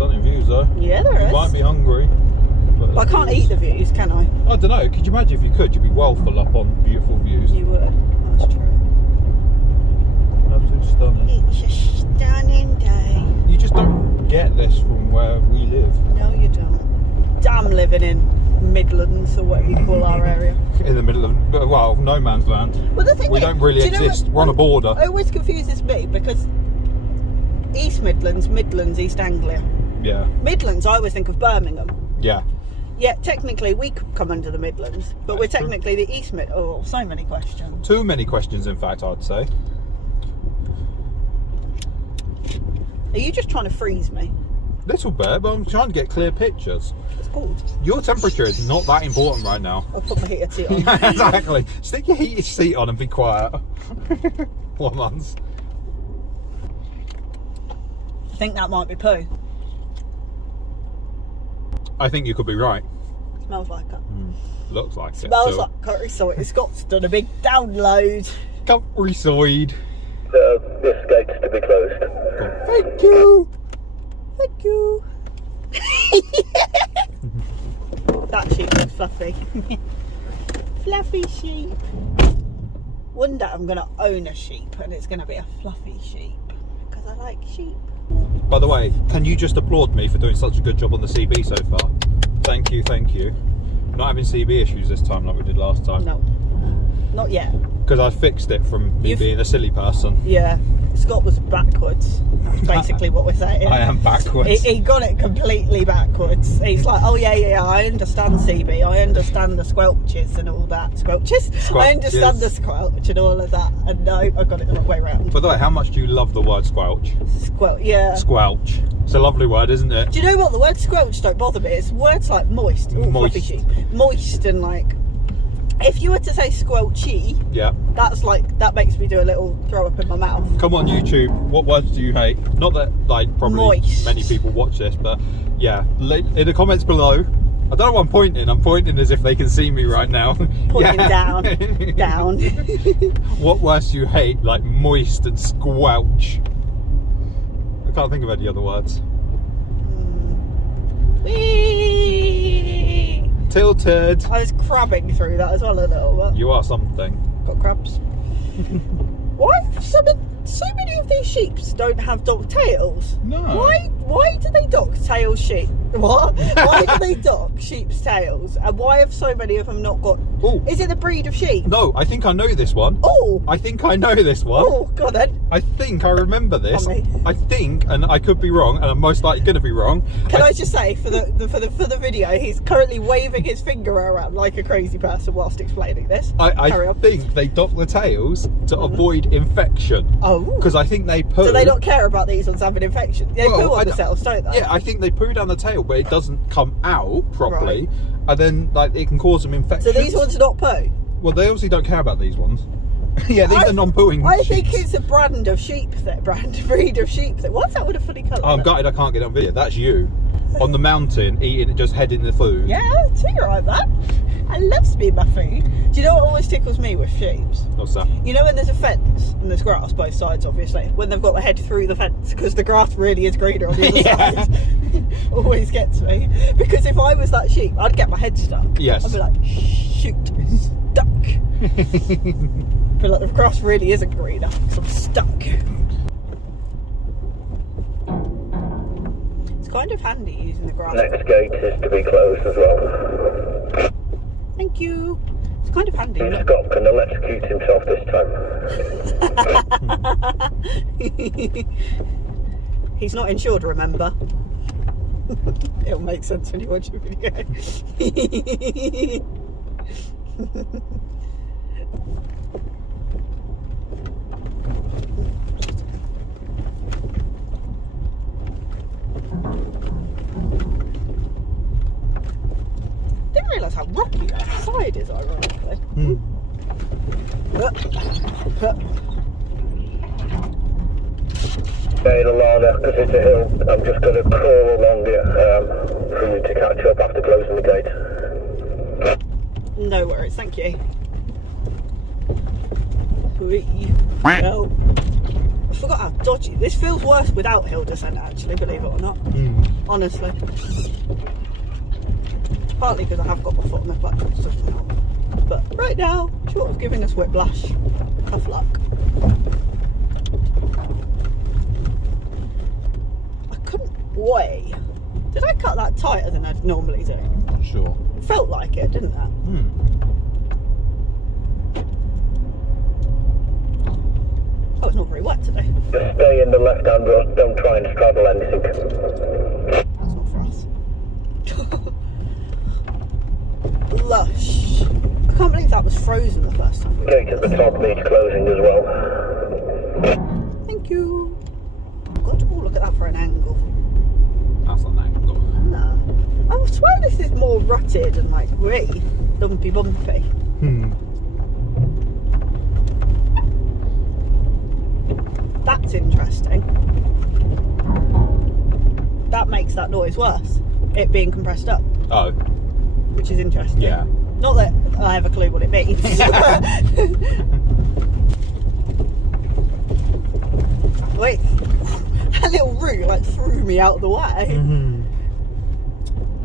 stunning views though. Yeah, there is. You might be hungry. But I can't eat the views, can I? I don't know. Could you imagine if you could? You'd be well full up on beautiful views. You would. That's true. Absolutely stunning. It's a stunning day. You just don't get this from where we live. No, you don't. Damn living in Midlands, or what you call our area. In the middle of, well, no man's land. Well, the thing we is, don't really exist. We're on a border. It always confuses me because East Midlands, East Anglia. Yeah. Midlands, I always think of Birmingham. Yeah. Yeah, technically we could come under the Midlands, but we're technically the East Mid. Oh, so many questions. Too many questions, in fact, I'd say. Are you just trying to freeze me? Little bit, but I'm trying to get clear pictures. It's cold. Your temperature is not that important right now. I'll put my heated seat on. Yeah, exactly. Stick your heated seat on and be quiet. For once. I think that might be poo. I think you could be right. Smells like it. Looks like it. Smells like curry soy. Scott's done a big download. Countryside. This gate's to be closed. Thank you. Thank you. That sheep looks fluffy. Fluffy sheep. One day I'm going to own a sheep and it's going to be a fluffy sheep because I like sheep. By the way, can you just applaud me for doing such a good job on the CB so far? Thank you, thank you. Not having CB issues this time like we did last time. No, not yet. Because I fixed it from me being a silly person. Yeah, Scott was backwards. That's basically what we're saying. I am backwards. He got it completely backwards. He's like, oh yeah, I understand CB. I understand the squelches and all that. Squelches? I understand the squelch and all of that. And no, I got it the wrong way round. By the way, how much do you love the word squelch? Squelch, yeah. Squelch. It's a lovely word, isn't it? Do you know what? The word squelch don't bother me. It's words like moist. Ooh, Moist. Fluffy sheep. Moist and like... If you were to say squelchy, Yeah. that's like, that makes me do a little throw up in my mouth. Come on YouTube, what words do you hate? Not that like probably Moist. many people watch this, but yeah, in the comments below. I don't know what I'm pointing as if they can see me right now. Pointing down. What words do you hate? Like moist and squelch. I can't think of any other words. Whee! Tilted. I was crabbing through that as well a little bit. You are something. Got crabs. Why so many of these sheep don't have dog tails? No. Why do they dock tail sheep? What? Why do they dock sheep's tails? And why have so many of them not got... Ooh. Is it the breed of sheep? No, I think I know this one. Oh. I think I know this one. Oh, God then. I think I remember this. Tell me. I think, and I could be wrong, and I'm most likely going to be wrong. Can I just say, for the video, he's currently waving his finger around like a crazy person whilst explaining this. I think they dock the tails to avoid infection. Oh. Because I think they poo. Do they not care about these ones having infection? They poo on themselves, don't they? Yeah, I think they poo down the tail, but it doesn't come out properly, and then like it can cause them infection. So these ones not poo? Well, they obviously don't care about these ones. Yeah, these are non-pooing I sheep. think it's a brand of sheep, breed of sheep. What's that with a funny colour? Oh, I'm gutted I can't get on video. That's you on the mountain eating, just heading the food. Yeah, too right, man. I love me my food. Do you know what always tickles me with sheep? What's that? You know when there's a fence and there's grass both sides, obviously, when they've got the head through the fence because the grass really is greener on the other side. Always gets me. Because if I was that sheep, I'd get my head stuck. Yes. I'd be like, shoot, stuck. But like the grass really isn't greener because I'm stuck. It's kind of handy using the grass. Next gate is to be closed as well. Thank you. It's kind of handy. And Scott can electrocute himself this time. He's not insured, remember? It'll make sense when you watch the video. Didn't realise how rocky that side is, ironically. Okay, Alana, because it's a hill, I'm just going to crawl along it for you to catch up after closing the gate. No worries, thank you. Well, forgot how dodgy. This feels worse without hill descent, actually, believe it or not. Honestly. Partly because I have got my foot on the clutch and stuff now. But right now, short of giving us whiplash, tough luck. I couldn't weigh. Did I cut that tighter than I'd normally do? Sure. It felt like it, didn't it? Oh, it's not very wet today. Just stay in the left-hand road, don't try and straddle anything. That's not for us. Lush. I can't believe that was frozen the first time. Gate at the top needs closing as well. Thank you. God, oh, look at that for an angle. That's not an angle. No. I swear this is more rutted and like really lumpy bumpy. That's interesting. That makes that noise worse. It being compressed up. Oh. Which is interesting. Yeah. Not that I have a clue what it means. Wait, that little root like threw me out of the way.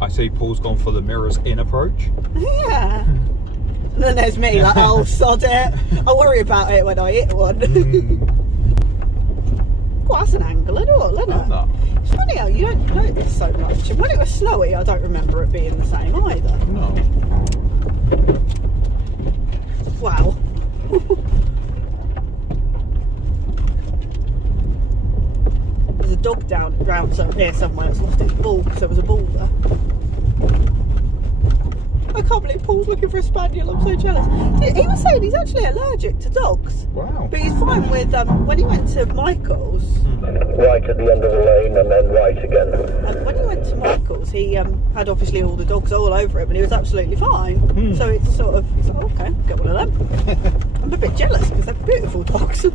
I see Paul's gone for the mirrors in approach. Yeah. And then there's me like, oh, sod it. I'll worry about it when I hit one. Well, that's an angle at all, isn't it? No. It's funny how you don't notice so much. And when it was snowy, I don't remember it being the same either. No. Wow. There's a dog around here somewhere that's lost its ball because there was a ball there. I can't believe Paul's looking for a Spaniel, I'm so jealous. He was saying he's actually allergic to dogs. Wow. But he's fine with, when he went to Michael's... Right at the end of the lane and then right again. when he went to Michael's, he had obviously all the dogs all over him and he was absolutely fine. So it's sort of, he's like, okay, get one of them. I'm a bit jealous because they're beautiful dogs.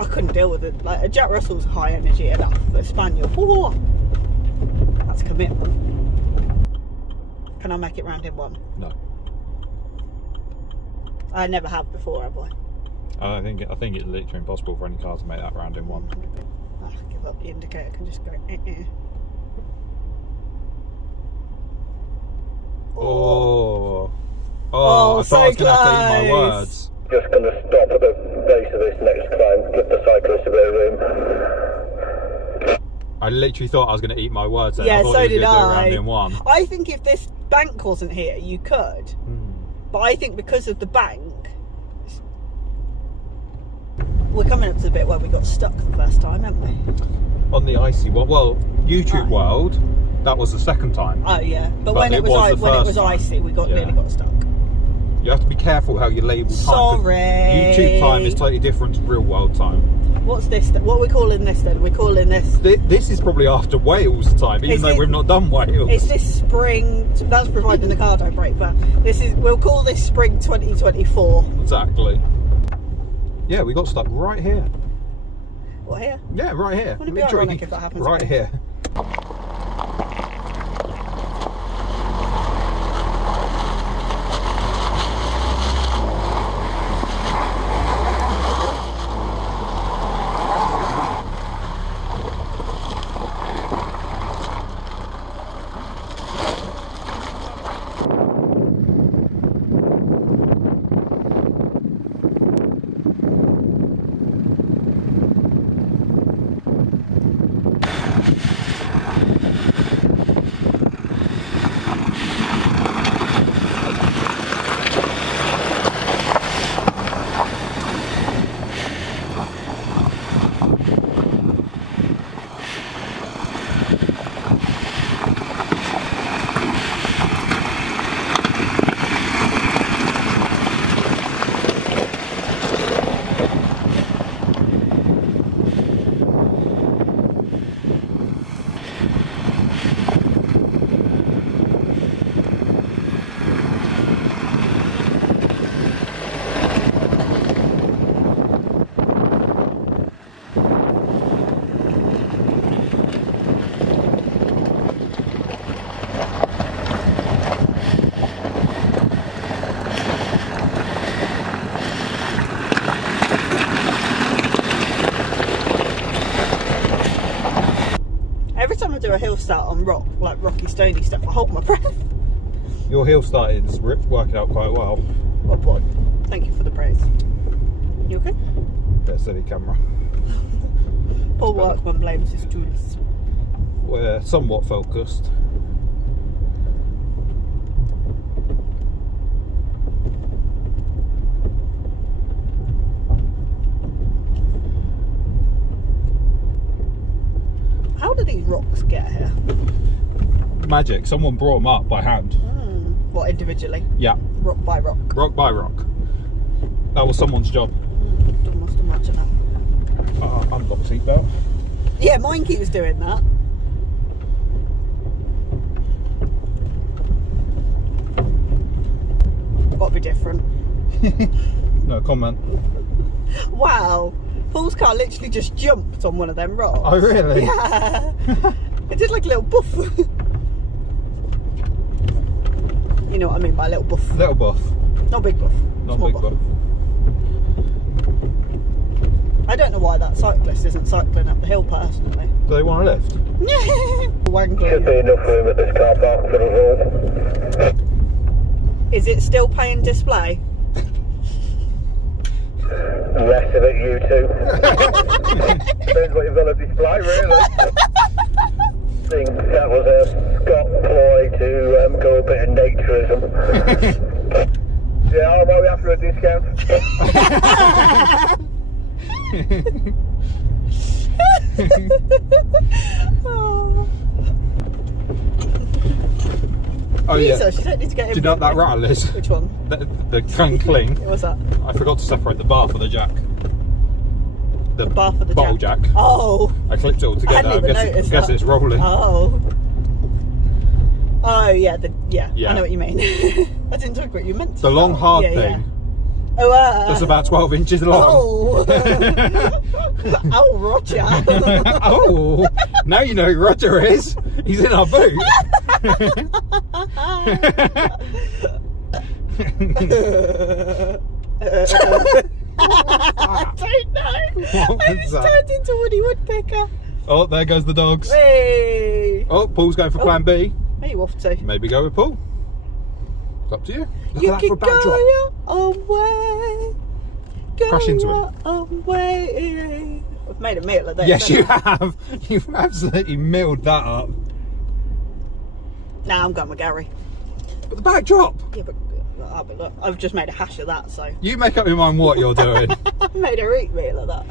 I couldn't deal with it. Like, a Jack Russell's high energy enough, but a Spaniel, whoa, that's commitment. Can I make it round in one? No. I never have before, have I? I think it's literally impossible for any car to make that round in one. I give up. The indicator can just go. I thought I was going to have to eat my words. Just going to stop at the base of this next climb, give the cyclist a bit of room. I literally thought I was going to eat my words then. Yeah, I thought so he was did going to do it I. round in one. I think if this bank wasn't here, you could. But I think because of the bank, we're coming up to the bit where we got stuck the first time, haven't we? On the icy one. Well, YouTube World, that was the second time. Oh yeah, but But when it was time. icy, we nearly got stuck. You have to be careful how you label time. 'cause Sorry. YouTube time is totally different to real world time. What's this? What are we calling this then? We're calling this. This is probably after Wales time, even though we've not done Wales. Is this spring? That's providing the car don't break. But this is. We'll call this spring 2024. Exactly. Yeah, we got stuck right here. What here? Yeah, right here. Wouldn't it be ironic if that happens right again? here. do a hill start on rock, like rocky, stony stuff, I hold my breath. Your hill starting's working out quite well. What? Thank you for the praise. You okay? Yeah, steady camera. Paul Workman blames his students. We're somewhat focused. How do these rocks get here? Magic. Someone brought them up by hand. What, individually? Yeah. Rock by rock? Rock by rock. That was someone's job. Must imagine that. I haven't got a seatbelt. Yeah, mine keeps doing that. Got to be different. No comment. Wow, Paul's car literally just jumped on one of them rocks. Oh really? Yeah. It did like a little buff. You know what I mean by a little buff. Little buff. Not big buff. Not Small big buff. I don't know why that cyclist isn't cycling up the hill personally. Do they want a lift? Should be enough room at this car park for us all. Is it still paying display? Less of it, you two. Depends what you've got to display, really. I think that was a Scott ploy to go a bit of naturism. Yeah, I'm only after a discount. Oh yeah. Jesus, you don't need to get in. Do you know what that rattle is? Which one? The clang cling. What's that? I forgot to separate the bar for the jack. The bar for the bottle jack. Oh. I clipped it all together. I hadn't even noticed guess that. it's rolling. Oh. Oh yeah, yeah. Yeah. I know what you mean. I didn't talk what you meant. The long hard yeah, thing. Yeah. Oh, That's about 12 inches long. Oh. Oh, Roger. Oh, now you know who Roger is. He's in our boot. I don't know. What I was just that? turned into Woody Woodpecker. Oh, there goes the dogs. Hey. Oh, Paul's going for plan B. Where you off to? Maybe go with Paul. It's up to you. Look You at that for a can backdrop. go your own way. Go Crash into your him. own way. I've made a meal of this. Yes, you haven't have. You've absolutely milled that up. I? Nah, I'm going with Gary. But the backdrop. Yeah, but look, I've just made a hash of that, so You make up your mind what you're doing. I made a meal of that.